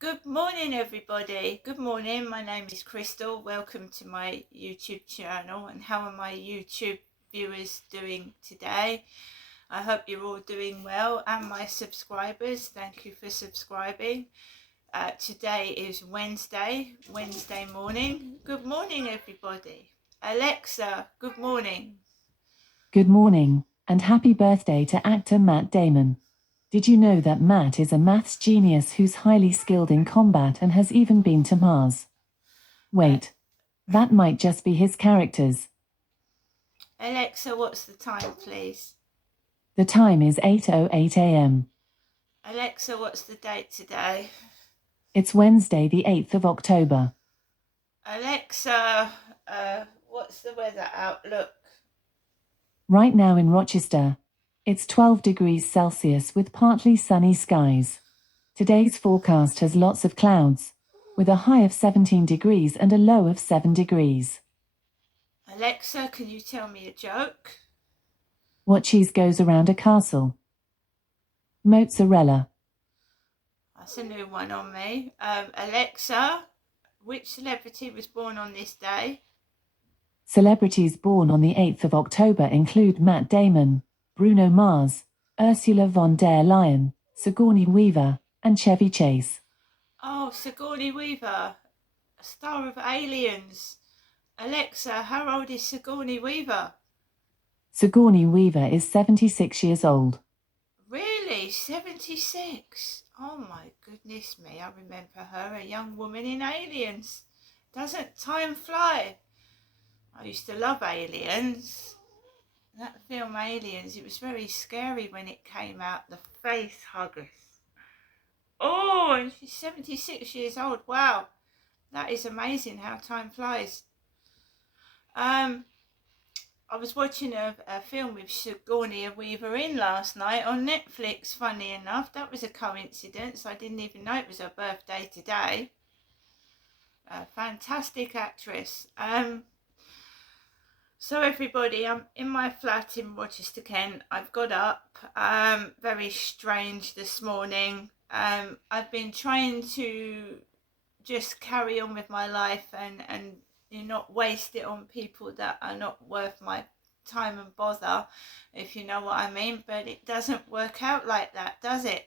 Good morning, everybody. Good morning. My name is Crystal. Welcome to my YouTube channel. And how are my YouTube viewers doing today? I hope you're all doing well. And my subscribers, thank you for subscribing. Today is Wednesday morning. Good morning, everybody. Alexa, good morning. Good morning, and happy birthday to actor Matt Damon. Did you know that Matt is a maths genius who's highly skilled in combat and has even been to Mars? Wait, that might just be his characters. Alexa, what's the time, please? The time is 8:08 a.m. Alexa, what's the date today? It's Wednesday, the 8th of October. Alexa, what's the weather outlook? Right now in Rochester, it's 12 degrees Celsius with partly sunny skies. Today's forecast has lots of clouds, with a high of 17 degrees and a low of 7 degrees. Alexa, can you tell me a joke? What cheese goes around a castle? Mozzarella. That's a new one on me. Alexa, which celebrity was born on this day? Celebrities born on the 8th of October include Matt Damon, Bruno Mars, Ursula von der Leyen, Sigourney Weaver, and Chevy Chase. Oh, Sigourney Weaver, a star of Aliens. Alexa, how old is Sigourney Weaver? Sigourney Weaver is 76 years old. Really? 76? Oh my goodness me, I remember her, a young woman in Aliens. Doesn't time fly? I used to love Aliens. That film Aliens, it was very scary when it came out, the face huggers. Oh, and she's 76 years old. Wow, that is amazing how time flies. I was watching a film with Sigourney Weaver in last night on Netflix, funny enough. That was a coincidence. I didn't even know it was her birthday today. A fantastic actress. So everybody, I'm in my flat in Rochester, Kent. I've got up, very strange this morning. I've been trying to just carry on with my life and not waste it on people that are not worth my time and bother, if you know what I mean. But it doesn't work out like that, does it?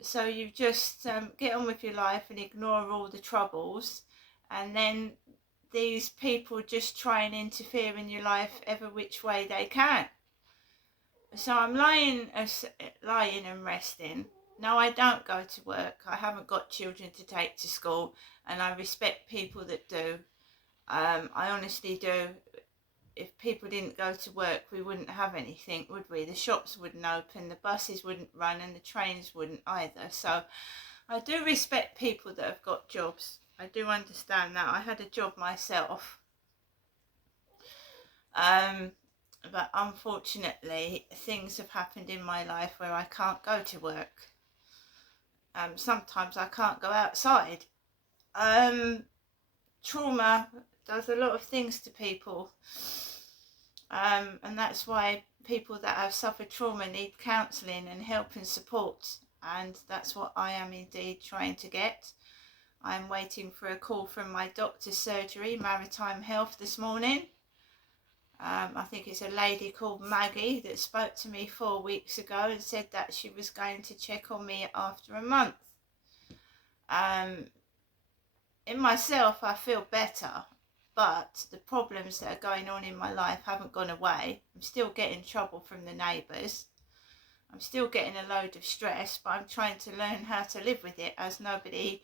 So you just get on with your life and ignore all the troubles, and then these people just try and interfere in your life every which way they can. So I'm lying and resting. No, I don't go to work. I haven't got children to take to school, and I respect people that do. I honestly do. If people didn't go to work, we wouldn't have anything, would we? The shops wouldn't open, the buses wouldn't run, and the trains wouldn't either. So I do respect people that have got jobs. I do understand that. I had a job myself. But unfortunately, things have happened in my life where I can't go to work. Sometimes I can't go outside. Trauma does a lot of things to people. And that's why people that have suffered trauma need counselling and help and support. And that's what I am indeed trying to get. I'm waiting for a call from my doctor's surgery, Maritime Health, this morning. I think it's a lady called Maggie that spoke to me 4 weeks ago and said that she was going to check on me after a month. In myself, I feel better, but the problems that are going on in my life haven't gone away. I'm still getting trouble from the neighbours. I'm still getting a load of stress, but I'm trying to learn how to live with it, as nobody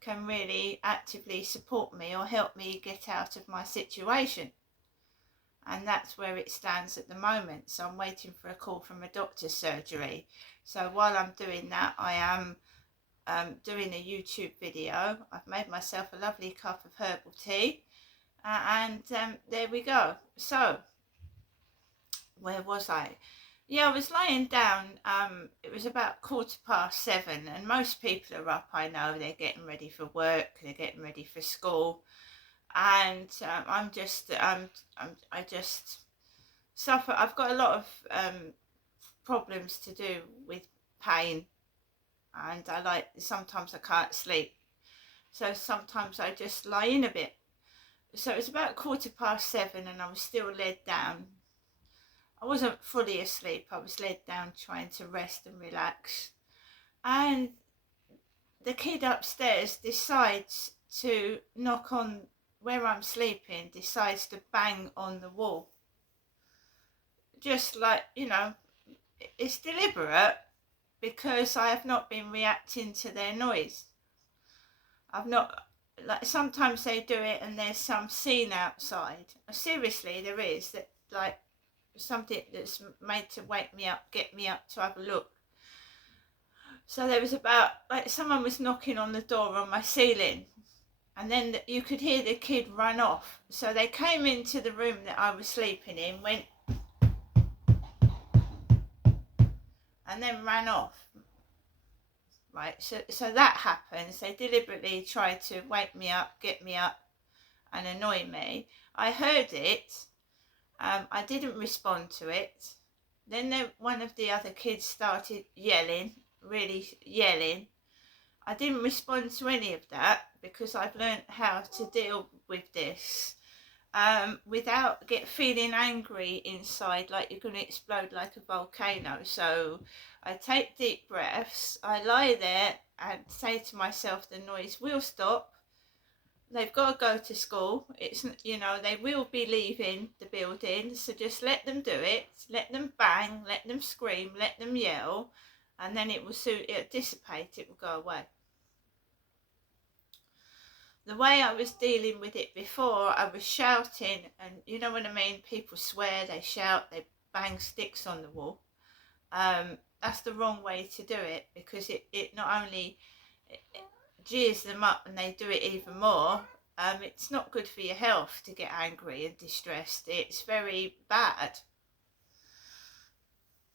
can really actively support me or help me get out of my situation. And that's where it stands at the moment. So I'm waiting for a call from a doctor's surgery. So while I'm doing that, I am doing a YouTube video. I've made myself a lovely cup of herbal tea, and there we go. So where was I? Yeah, I was lying down. It was about 7:15, and most people are up. I know they're getting ready for work, they're getting ready for school, and I just suffer. I've got a lot of problems to do with pain. and sometimes I can't sleep, so sometimes I just lie in a bit. So it's about 7:15 and I was still laid down. I wasn't fully asleep, I was laid down trying to rest and relax, and the kid upstairs decides to knock on where I'm sleeping, decides to bang on the wall. Just like, it's deliberate, because I have not been reacting to their noise. I've not, like, sometimes they do it and there's some scene outside. Seriously, there is, that, like, something that's made to wake me up, get me up to have a look. So there was someone was knocking on the door on my ceiling, and then you could hear the kid run off. So they came into the room that I was sleeping in, went, and then ran off. Right, so that happens. They deliberately try to wake me up, get me up, and annoy me. I heard it. I didn't respond to it. Then one of the other kids started yelling, really yelling. I didn't respond to any of that, because I've learned how to deal with this without feeling angry inside, like you're going to explode like a volcano. So I take deep breaths, I lie there and say to myself, the noise will stop. They've got to go to school. They will be leaving the building, so just let them do it. Let them bang, let them scream, let them yell, and then it'll dissipate, it will go away. The way I was dealing with it before, I was shouting, and you know what I mean? People swear, they shout, they bang sticks on the wall. That's the wrong way to do it, because it not only jeers them up and they do it even more. It's not good for your health to get angry and distressed. It's very bad.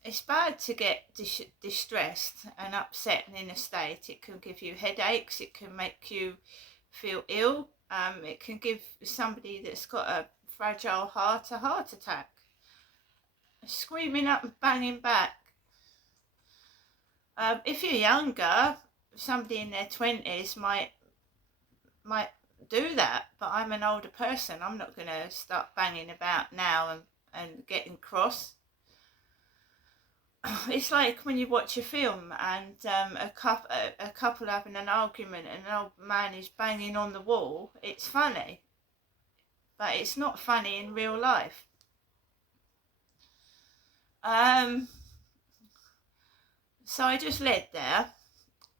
It's bad to get distressed and upset and in a state. It can give you headaches. It can make you feel ill. It can give somebody that's got a fragile heart a heart attack. Screaming up and banging back. If you're younger, somebody in their 20s might do that, but I'm an older person. I'm not going to start banging about now and getting cross. It's like when you watch a film and a couple having an argument and an old man is banging on the wall. It's funny, but it's not funny in real life. So I just laid there,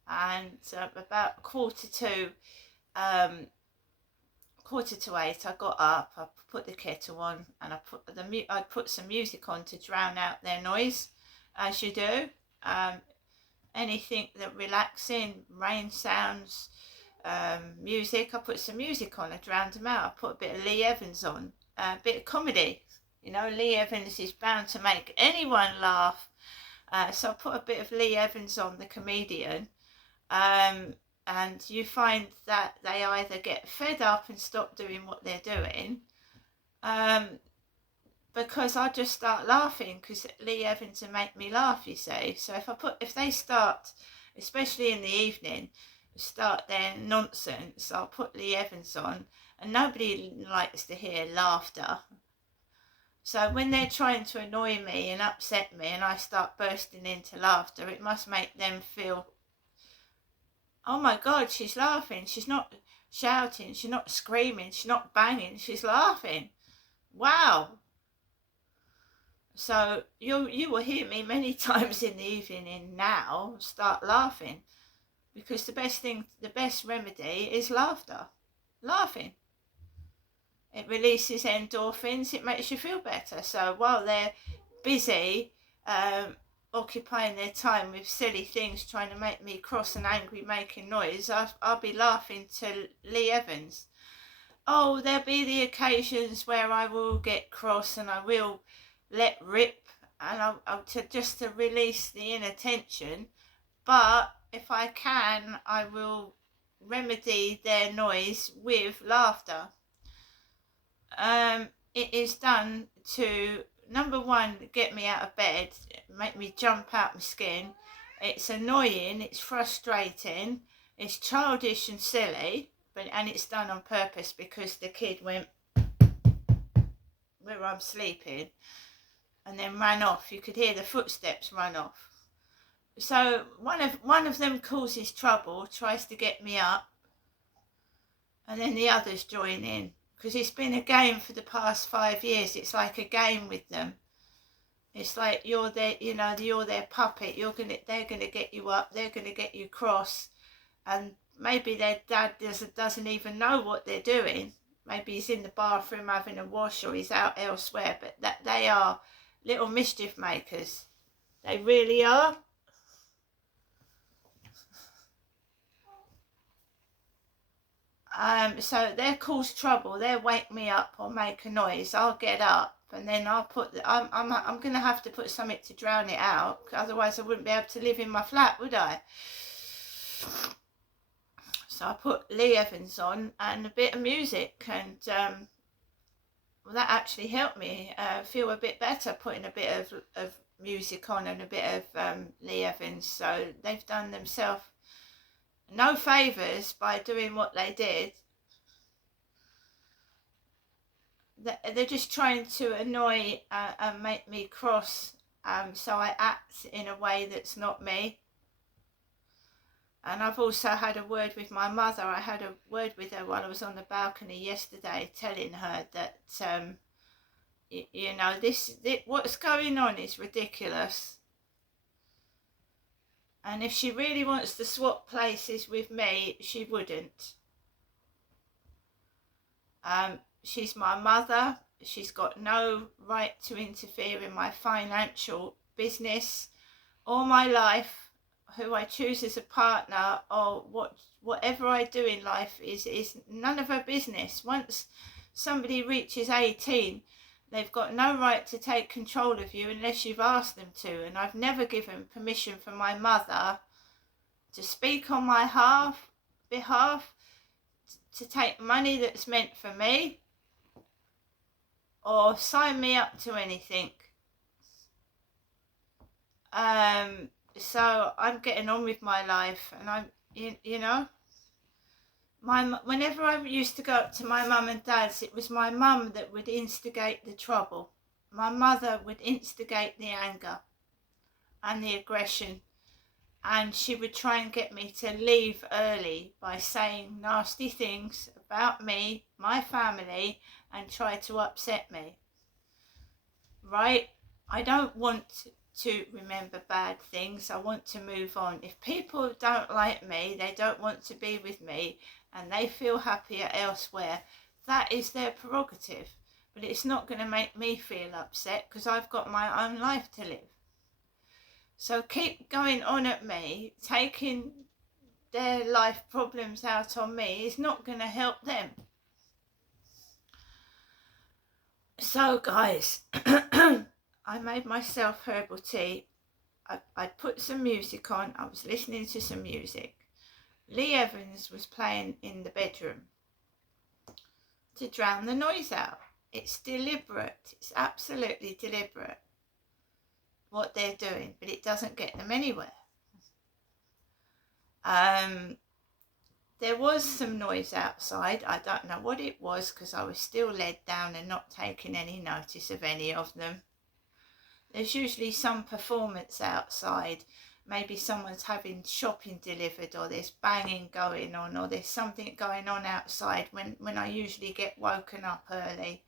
and about 7:45, 7:45, I got up, I put the kettle on, and I put some music on to drown out their noise, as you do. Anything that relaxing, rain sounds, music. I put some music on, I drowned them out. I put a bit of Lee Evans on, a bit of comedy. Lee Evans is bound to make anyone laugh. So I put a bit of Lee Evans on, the comedian. And you find that they either get fed up and stop doing what they're doing, because I just start laughing, because Lee Evans will make me laugh, you see. So if they start, especially in the evening, start their nonsense, I'll put Lee Evans on, and nobody likes to hear laughter. So when they're trying to annoy me and upset me and I start bursting into laughter, it must make them feel, oh my God, she's laughing. She's not shouting, she's not screaming, she's not banging, she's laughing. Wow. So you will hear me many times in the evening now start laughing, because the best remedy is laughter. Laughing. It releases endorphins, it makes you feel better. So while they're busy occupying their time with silly things, trying to make me cross and angry, making noise, I'll be laughing to Lee Evans. Oh, there'll be the occasions where I will get cross and I will let rip, and I'll to release the inner tension. But if I can, I will remedy their noise with laughter. It is done to, number one, get me out of bed, make me jump out my skin, It's annoying, it's frustrating, it's childish and silly, and it's done on purpose because the kid went where I'm sleeping and then ran off. You could hear the footsteps run off. So one of them causes trouble, tries to get me up, and then the others join in, because it's been a game for the past 5 years. It's like a game with them. It's like you're their puppet. They're gonna get you up. They're gonna get you cross, and maybe their dad doesn't even know what they're doing. Maybe he's in the bathroom having a wash, or he's out elsewhere. But that they are little mischief makers. They really are. So they cause trouble. They wake me up or make a noise. I'll get up and then I'm gonna have to put something to drown it out. Otherwise, I wouldn't be able to live in my flat, would I? So I put Lee Evans on and a bit of music, and well, that actually helped me feel a bit better. Putting a bit of music on and a bit of Lee Evans. So they've done themselves no favours by doing what they did. They're just trying to annoy and make me cross, so I act in a way that's not me. And I've also had a word with my mother. I had a word with her while I was on the balcony yesterday, telling her that this what's going on is ridiculous. And if she really wants to swap places with me, she wouldn't. She's my mother. She's got no right to interfere in my financial business or my life. Who I choose as a partner or whatever I do in life is none of her business. Once somebody reaches 18, they've got no right to take control of you unless you've asked them to. And I've never given permission for my mother to speak on my behalf, to take money that's meant for me, or sign me up to anything. So I'm getting on with my life, and I'm, whenever I used to go up to my mum and dad's, it was my mum that would instigate the trouble. My mother would instigate the anger and the aggression, and she would try and get me to leave early by saying nasty things about me, my family, and try to upset me. Right? I don't want to remember bad things. I want to move on. If people don't like me, they don't want to be with me, and they feel happier elsewhere, that is their prerogative. But it's not going to make me feel upset, because I've got my own life to live. So keep going on at me, taking their life problems out on me is not going to help them. So guys, I made myself herbal tea. I put some music on. I was listening to some music. Lee Evans was playing in the bedroom to drown the noise out. It's deliberate. It's absolutely deliberate what they're doing, but it doesn't get them anywhere. There was some noise outside. I don't know what it was, because I was still led down and not taking any notice of any of them. There's usually some performance outside. Maybe someone's having shopping delivered, or there's banging going on, or there's something going on outside when I usually get woken up early.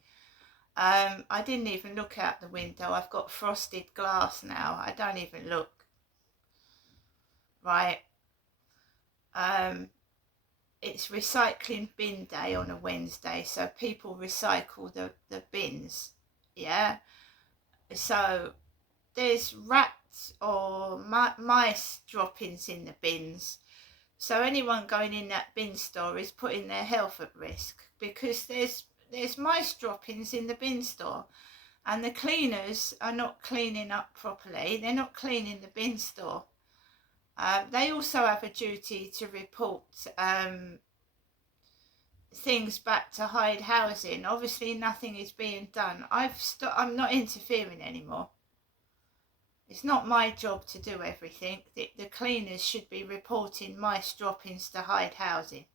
I didn't even look out the window. I've got frosted glass now. I don't even look. Right. It's recycling bin day on a Wednesday, so people recycle the bins. Yeah. So there's rats or mice droppings in the bins. So anyone going in that bin store is putting their health at risk, because there's mice droppings in the bin store, and the cleaners are not cleaning up properly. They're not cleaning the bin store. They also have a duty to report things back to Hyde Housing. Obviously nothing is being done. I'm not interfering anymore. It's not my job to do everything. The cleaners should be reporting mice droppings to Hyde Housing.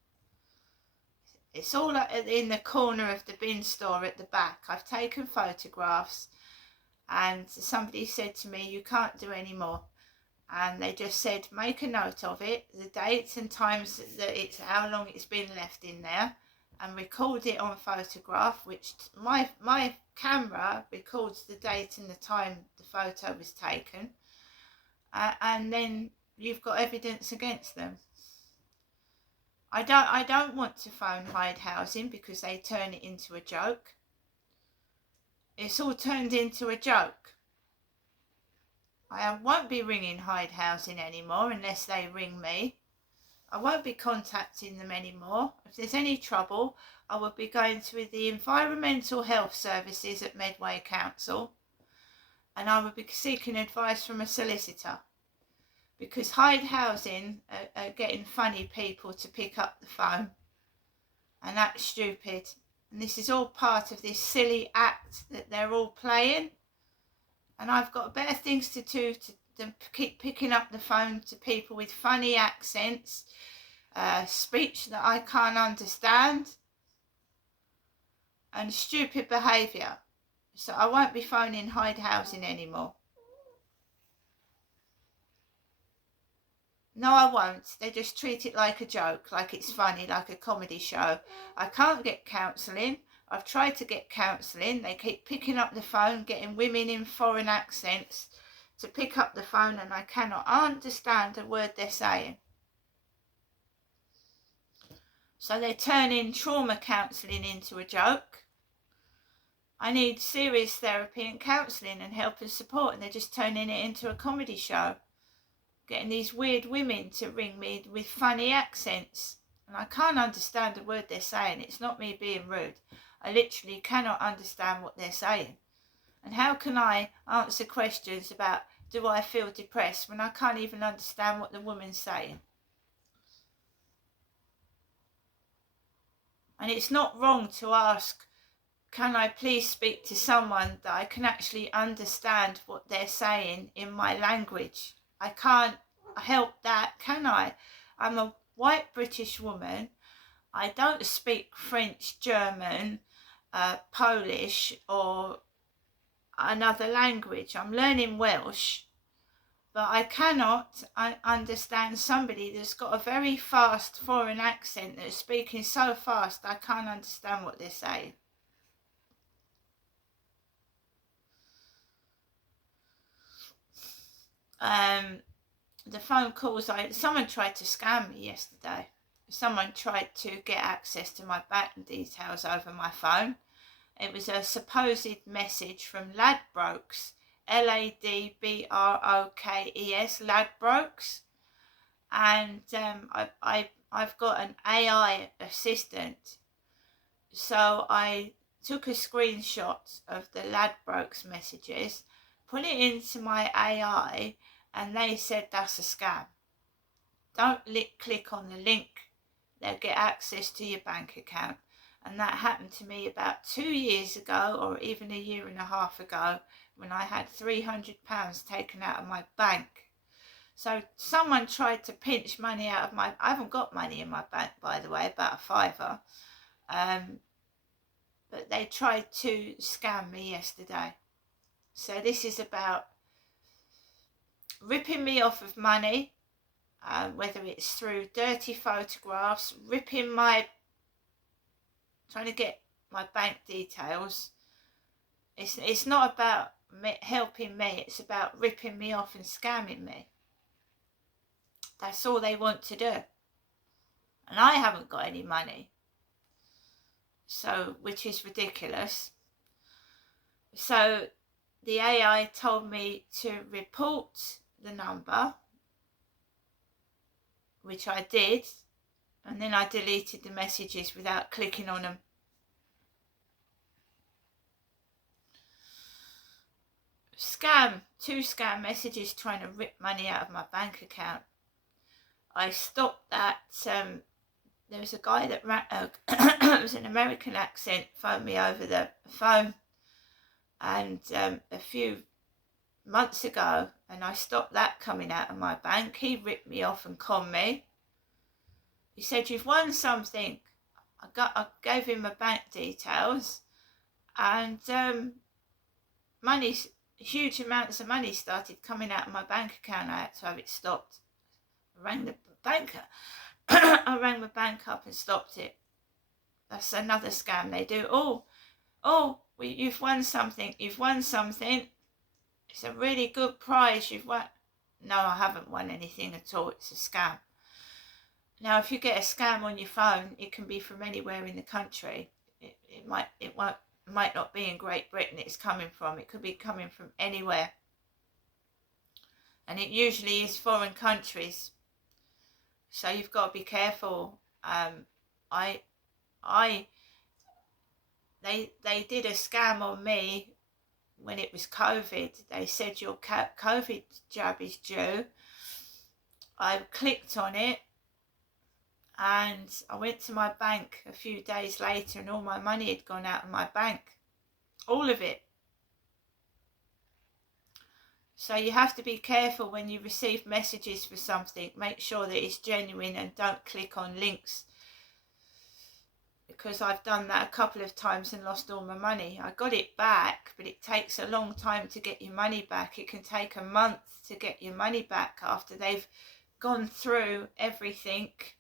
It's all in the corner of the bin store at the back. I've taken photographs, and somebody said to me, you can't do any more. And they just said, make a note of it, the dates and times that it's, how long it's been left in there, and record it on photograph, which my camera records the date and the time the photo was taken, and then you've got evidence against them. I don't want to phone Hyde Housing because they turn it into a joke. It's all turned into a joke. I won't be ringing Hyde Housing anymore unless they ring me. I won't be contacting them anymore. If there's any trouble, I will be going to the Environmental Health Services at Medway Council, and I will be seeking advice from a solicitor, because Hyde Housing are getting funny people to pick up the phone, and that's stupid. And this is all part of this silly act that they're all playing. And I've got better things to do than keep picking up the phone to people with funny accents, speech that I can't understand, and stupid behaviour. So I won't be phoning Hyde Housing anymore. No, I won't. They just treat it like a joke, like it's funny, like a comedy show. I can't get counselling. I've tried to get counselling. They keep picking up the phone, getting women in foreign accents to pick up the phone, and I cannot understand a word they're saying. So they're turning trauma counselling into a joke. I need serious therapy and counselling and help and support, and they're just turning it into a comedy show. Getting these weird women to ring me with funny accents, and I can't understand a word they're saying. It's not me being rude. I literally cannot understand what they're saying. And how can I answer questions about, do I feel depressed, when I can't even understand what the woman's saying? And it's not wrong to ask, can I please speak to someone that I can actually understand what they're saying in my language? I can't help that, can I? I'm a white British woman. I don't speak French, German, Polish, or another language. I'm learning Welsh, but I cannot understand somebody that's got a very fast foreign accent, that's speaking so fast I can't understand what they're saying. The phone calls, someone tried to scam me yesterday. Someone tried to get access to my bank details over my phone. It was a supposed message from Ladbrokes, Ladbrokes, Ladbrokes, and I've got an AI assistant. So I took a screenshot of the Ladbrokes messages, put it into my AI, and they said that's a scam. Don't click on the link, they'll get access to your bank account. And that happened to me about 2 years ago, or even a year and a half ago, when I had £300 taken out of my bank. So someone tried to pinch money out of I haven't got money in my bank, by the way, about a fiver. But they tried to scam me yesterday. So this is about ripping me off of money, whether it's through dirty photographs, trying to get my bank details. It's not about helping me, it's about ripping me off and scamming me. That's all they want to do. And I haven't got any money. So, which is ridiculous. So the AI told me to report the number, which I did, and then I deleted the messages without clicking on them. Two scam messages trying to rip money out of my bank account. I stopped that. There was a guy that it was an American accent, phoned me over the phone, and a few months ago, and I stopped that coming out of my bank. He ripped me off and conned me. He said, "You've won something." I gave him my bank details, and money, huge amounts of money started coming out of my bank account. I had to have it stopped. I rang the banker. I rang the bank up and stopped it. That's another scam they do. Oh, well, you've won something. You've won something. It's a really good prize you've won. No, I haven't won anything at all. It's a scam. Now, if you get a scam on your phone, it can be from anywhere in the country. It might not be in Great Britain it's coming from. It could be coming from anywhere. And it usually is foreign countries. So you've got to be careful. They did a scam on me when it was COVID. They said your COVID jab is due. I clicked on it, and I went to my bank a few days later, and all my money had gone out of my bank. All of it. So you have to be careful when you receive messages for something. Make sure that it's genuine and don't click on links, because I've done that a couple of times and lost all my money. I got it back, but it takes a long time to get your money back. It can take a month to get your money back after they've gone through everything. It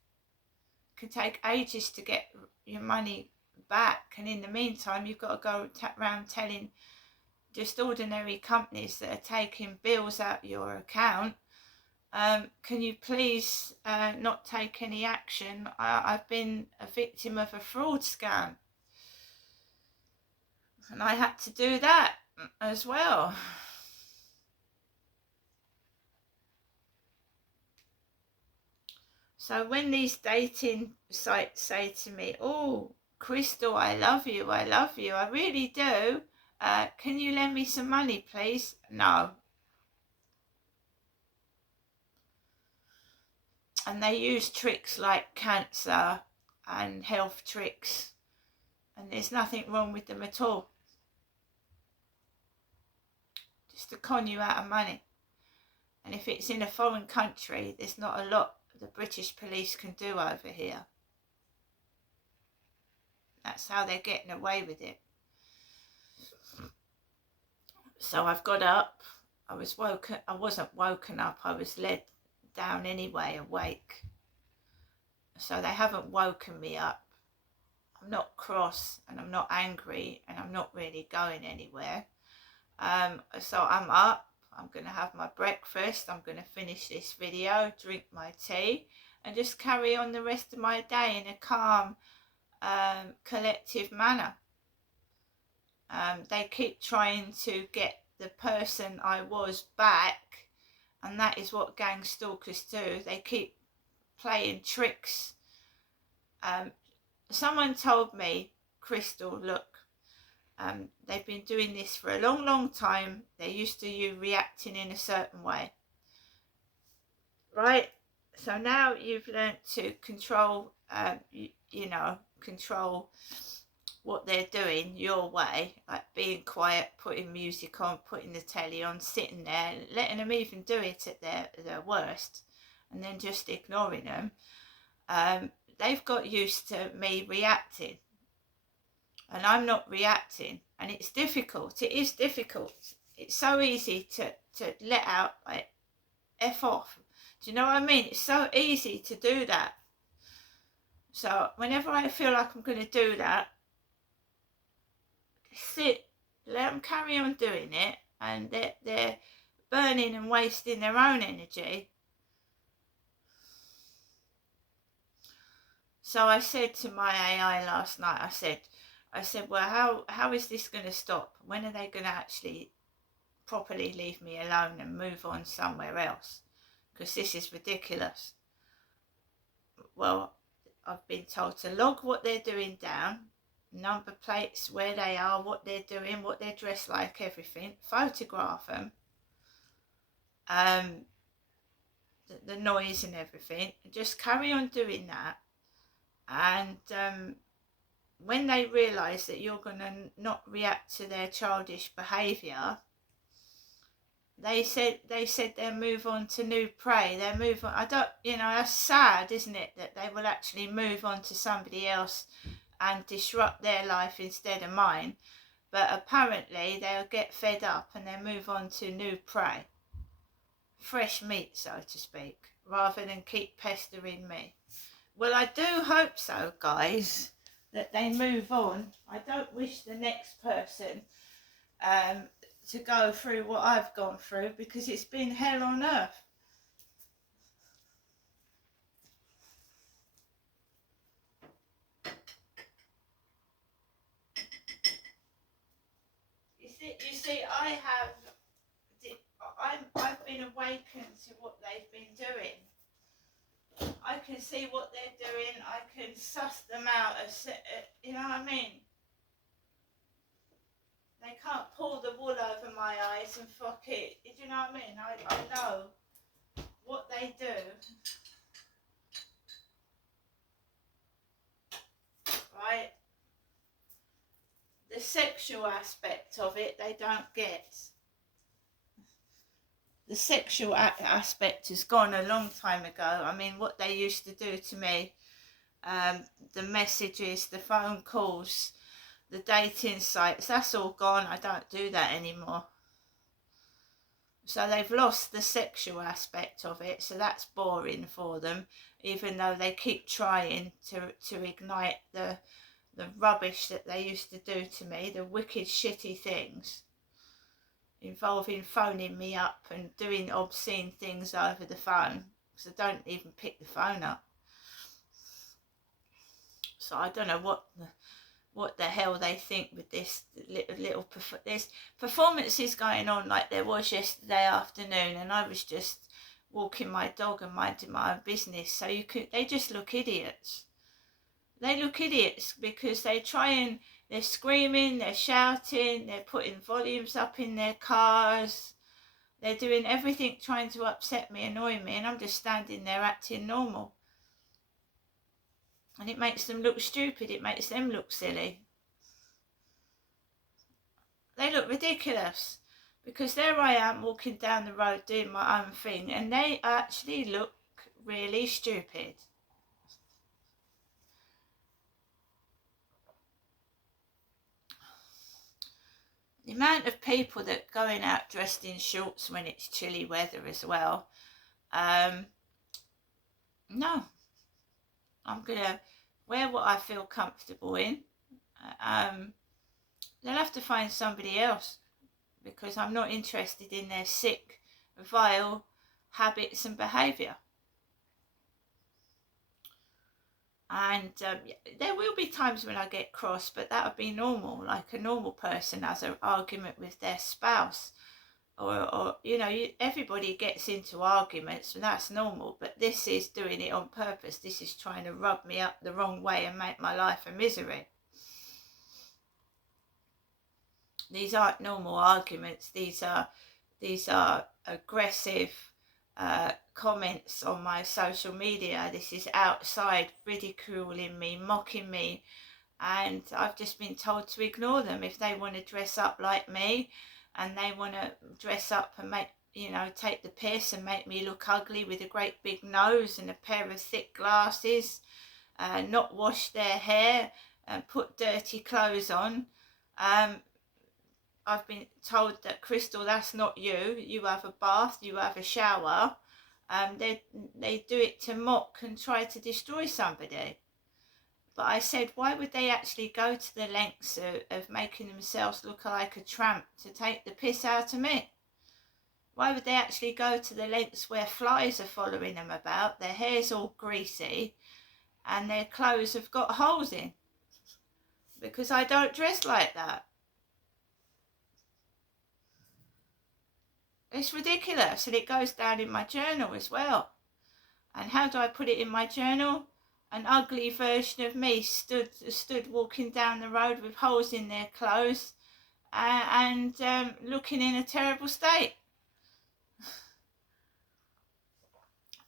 can take ages to get your money back, and in the meantime you've got to go around telling just ordinary companies that are taking bills out of your account, can you please not take any action? I've been a victim of a fraud scam, and I had to do that as well. So when these dating sites say to me, "Oh, Crystal, I love you, I really do. Can you lend me some money, please?" No. And they use tricks like cancer and health tricks, and there's nothing wrong with them at all. Just to con you out of money. And if it's in a foreign country, there's not a lot the British police can do over here. That's how they're getting away with it. So I've got up. I wasn't woken up. I was led down anyway, awake. So they haven't woken me up. I'm not cross, and I'm not angry, and I'm not really going anywhere. So I'm up. I'm going to have my breakfast. I'm going to finish this video, drink my tea, and just carry on the rest of my day in a calm, collective manner. They keep trying to get the person I was back, and that is what gang stalkers do. They keep playing tricks. Someone told me, "Crystal, look, they've been doing this for a long, long time. They're used to you reacting in a certain way. Right? So now you've learned to control, control what they're doing your way, like being quiet, putting music on, putting the telly on, sitting there, letting them even do it at their worst, and then just ignoring them. They've got used to me reacting, and I'm not reacting, and it's difficult. It is difficult. It's so easy to let out, like, F off. Do you know what I mean? It's so easy to do that. So whenever I feel like I'm going to do that, sit, let them carry on doing it, and they're burning and wasting their own energy. So I said to my AI last night, I said, well, how is this going to stop? When are they going to actually properly leave me alone and move on somewhere else? Because this is ridiculous. Well, I've been told to log what they're doing down, number plates, where they are, what they're doing, what they're dressed like, everything, photograph them, the noise and everything, just carry on doing that. And when they realise that you're going to not react to their childish behaviour, They said they'll move on to new prey. They'll move on. I don't, that's sad, isn't it, that they will actually move on to somebody else and disrupt their life instead of mine. But apparently they'll get fed up and they'll move on to new prey, fresh meat, so to speak, rather than keep pestering me. Well, I do hope so, guys, that they move on. I don't wish the next person to go through what I've gone through, because it's been hell on earth. You see, I've been awakened to what they've been doing. I can see what they're doing. I can suss them out. You know what I mean? They can't pull the wool over my eyes and fuck it. Do you know what I mean? I know what they do. Right? The sexual aspect of it, they don't get. The sexual aspect has gone a long time ago. I mean, what they used to do to me, the messages, the phone calls, the dating sites, that's all gone. I don't do that anymore. So they've lost the sexual aspect of it, so that's boring for them, even though they keep trying to ignite the rubbish that they used to do to me, the wicked shitty things involving phoning me up and doing obscene things over the phone, because I don't even pick the phone up. So I don't know what the hell they think with this there's performances going on like there was yesterday afternoon, and I was just walking my dog and minding my own business. So they just look idiots. They look idiots because they're screaming, they're shouting, they're putting volumes up in their cars, they're doing everything trying to upset me, annoy me, and I'm just standing there acting normal. And it makes them look stupid, it makes them look silly. They look ridiculous, because there I am walking down the road doing my own thing, and they actually look really stupid. The amount of people that are going out dressed in shorts when it's chilly weather as well. No, I'm gonna wear what I feel comfortable in. They'll have to find somebody else, because I'm not interested in their sick, vile habits and behaviour. And there will be times when I get cross, but that would be normal, like a normal person has an argument with their spouse, or everybody gets into arguments, and that's normal. But this is doing it on purpose. This is trying to rub me up the wrong way and make my life a misery. These aren't normal arguments. These are aggressive comments on my social media. This is outside ridiculing me, mocking me, and I've just been told to ignore them. If they want to dress up like me and they want to dress up and take the piss and make me look ugly with a great big nose and a pair of thick glasses, not wash their hair and put dirty clothes on, I've been told that, Crystal, that's not you. You have a bath, you have a shower. They do it to mock and try to destroy somebody. But I said, why would they actually go to the lengths of making themselves look like a tramp to take the piss out of me? Why would they actually go to the lengths where flies are following them about, their hair's all greasy, and their clothes have got holes in? Because I don't dress like that. It's ridiculous, and it goes down in my journal as well. And how do I put it in my journal? An ugly version of me stood walking down the road with holes in their clothes and looking in a terrible state.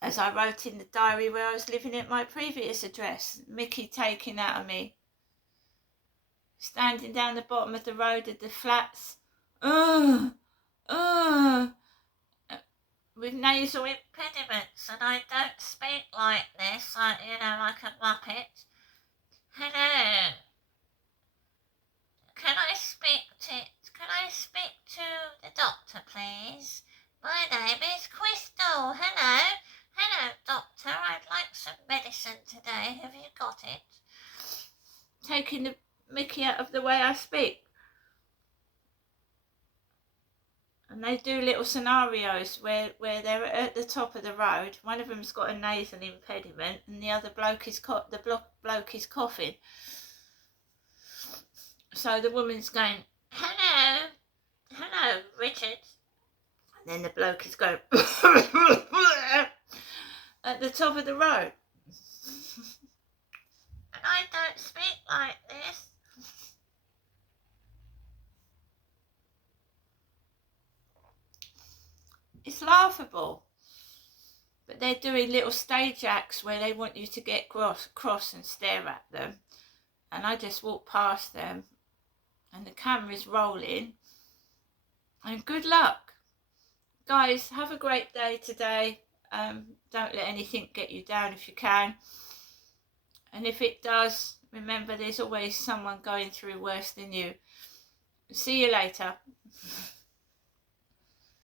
As I wrote in the diary where I was living at my previous address, Mickey taking out of me. Standing down the bottom of the road at the flats. Ugh. with nasal impediments, and I don't speak like this, like, like a muppet. Hello. Can I speak to the doctor, please? My name is Crystal. Hello. Hello, doctor. I'd like some medicine today. Have you got it? Taking the mickey out of the way I speak. And they do little scenarios where they're at the top of the road. One of them's got a nasal impediment, and the other bloke is bloke is coughing. So the woman's going, hello, Richard. And then the bloke is going at the top of the road. And I don't speak like this. It's laughable. But they're doing little stage acts where they want you to get cross and stare at them. And I just walk past them, and the camera's rolling. And good luck. Guys, have a great day today. Don't let anything get you down if you can. And if it does, remember there's always someone going through worse than you. See you later.